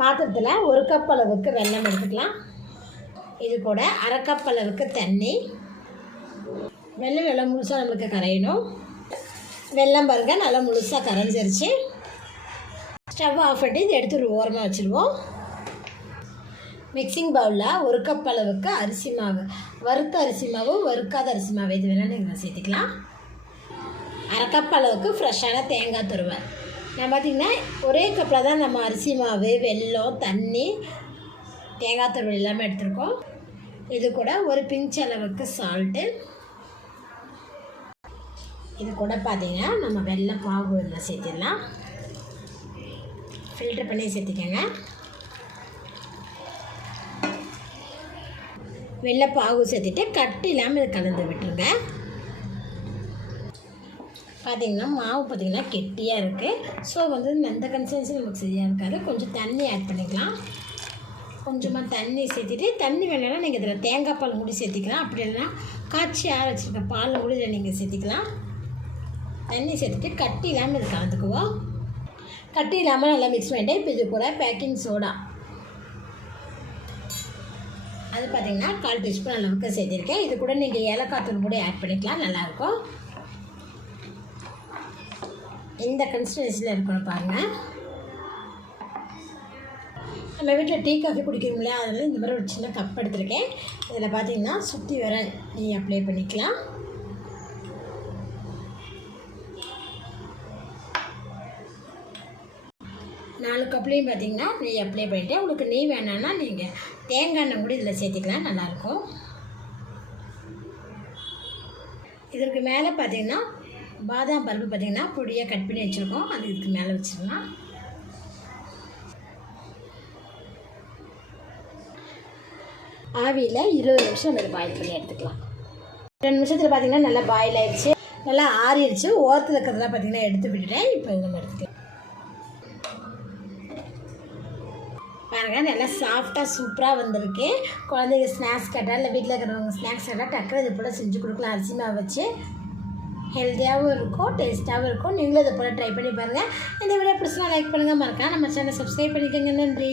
பாத்திரத்தில் ஒரு கப் அளவுக்கு வெல்லம் எடுத்துக்கலாம். இது கூட அரை கப் அளவுக்கு தண்ணி. வெள்ளம் நல்லா முழுசாக நம்மளுக்கு கரையணும். வெல்லம் பாருங்க நல்லா முழுசாக கரைஞ்சிருச்சு. ஸ்டவ் ஆஃப் பண்ணி இதை எடுத்து ஒரு ஓரமாக வச்சுருவோம். மிக்சிங் பவுலில் ஒரு கப் அளவுக்கு அரிசி மாவு. வறுத்த அரிசி மாவு வறுக்காத அரிசி மாவு இது வேணால் நீங்கள் சேர்த்துக்கலாம். அரை கப் அளவுக்கு ஃப்ரெஷ்ஷான தேங்காய் துருவல். நான் பார்த்திங்கன்னா ஒரே கப்பில் தான் நம்ம அரிசி மாவு வெல்லம் தண்ணி தேங்காய் தருவல் எல்லாமே எடுத்திருக்கோம். இது கூட ஒரு பிஞ்ச் அளவுக்கு சால்ட்டு இது கூட பார்த்திங்கன்னா நம்ம வெள்ளை பாகு இதில் சேர்த்திடலாம். ஃபில்டர் பண்ணி சேர்த்திக்கோங்க. வெள்ளை பாகு சேர்த்துட்டு கட்டு இல்லாமல் இதை கலந்து விட்டுருங்க. பார்த்தீங்கன்னா மாவு பார்த்தீங்கன்னா கெட்டியாக இருக்குது ஸோ வந்து இந்த கன்சிஸ்டன்சி நமக்கு சரியாக இருக்காது. கொஞ்சம் தண்ணி ஆட் பண்ணிக்கலாம். கொஞ்சமாக தண்ணி சேர்த்துட்டு தண்ணி வேணாலும் நீங்கள் இதில் தேங்காய் பால் கூட சேர்த்திக்கலாம். அப்படி இல்லைன்னா காய்ச்சி ஆற வச்சுருக்க பால் கூட இதில் நீங்கள் சேர்த்திக்கலாம். தண்ணி சேர்த்துட்டு கட்டி இல்லாமல் இது கலந்துக்குவோம் கட்டி இல்லாமல் நல்லா மிக்ஸ் பண்ணிட்டு இப்போ இது கூட பேக்கிங் சோடா அது பார்த்தீங்கன்னா கால் டீஸ்பூன் அளவுக்கு சேர்த்திருக்கேன். இது கூட நீங்கள் ஏலக்காய் தூள் கூட ஆட் பண்ணிக்கலாம். நல்லாயிருக்கும் இந்த கன்சிஸ்டன்சியில் இருக்கணும் பாருங்கள் நம்ம வீட்டில் டீ காஃபி குடிக்கிறோம் அதில் இந்த மாதிரி ஒரு சின்ன கப் எடுத்திருக்கேன். இதில் பார்த்தீங்கன்னா சுற்றி வர நீ அப்ளை பண்ணிக்கலாம். நாலு கப்லேயும் பார்த்தீங்கன்னா நெய் அப்ளை பண்ணிவிட்டு உங்களுக்கு நெய் வேணான்னா நீங்கள் தேங்காய் எண்ணெய் கூட இதில் சேர்த்துக்கலாம். நல்லாயிருக்கும் இதற்கு மேலே பார்த்தீங்கன்னா பாதாம் பருப்பு பார்த்தீங்கன்னா பொடியாக கட் பண்ணி வச்சுருக்கோம். அது இதுக்கு மேலே வச்சிடலாம் ஆவியில் இருபது நிமிஷம் நம்ம பாயில் பண்ணி எடுத்துக்கலாம். ரெண்டு நிமிஷத்தில் பார்த்திங்கன்னா நல்லா பாயில் ஆயிடுச்சு. நல்லா ஆறிடுச்சு. ஓரத்தில் இருக்கிறதெல்லாம் பார்த்தீங்கன்னா எடுத்து விட்டுட்டேன். இப்போ நம்ம எடுத்துக்கலாம். பாருங்கள் நல்லா சாஃப்டாக சூப்பராக வந்திருக்கு. குழந்தைங்க ஸ்நாக்ஸ் கட்டால் இல்லை வீட்டில் இருக்கிறவங்க ஸ்நாக்ஸ் கட்டால் டக்குனு இது போல் செஞ்சு கொடுக்கலாம். அரிசி மாவு வச்சு. ஹெல்த்தியாகவும் இருக்கும் டேஸ்ட்டாகவும் இருக்கும். நீங்களும் இதை போல் ட்ரை பண்ணி பாருங்கள் இந்த வீடியோ பிடிச்சலாம் லைக் பண்ணுங்கள் மறக்காம நம்ம சேனல் சப்ஸ்கிரைப் பண்ணிக்கோங்க. நன்றி.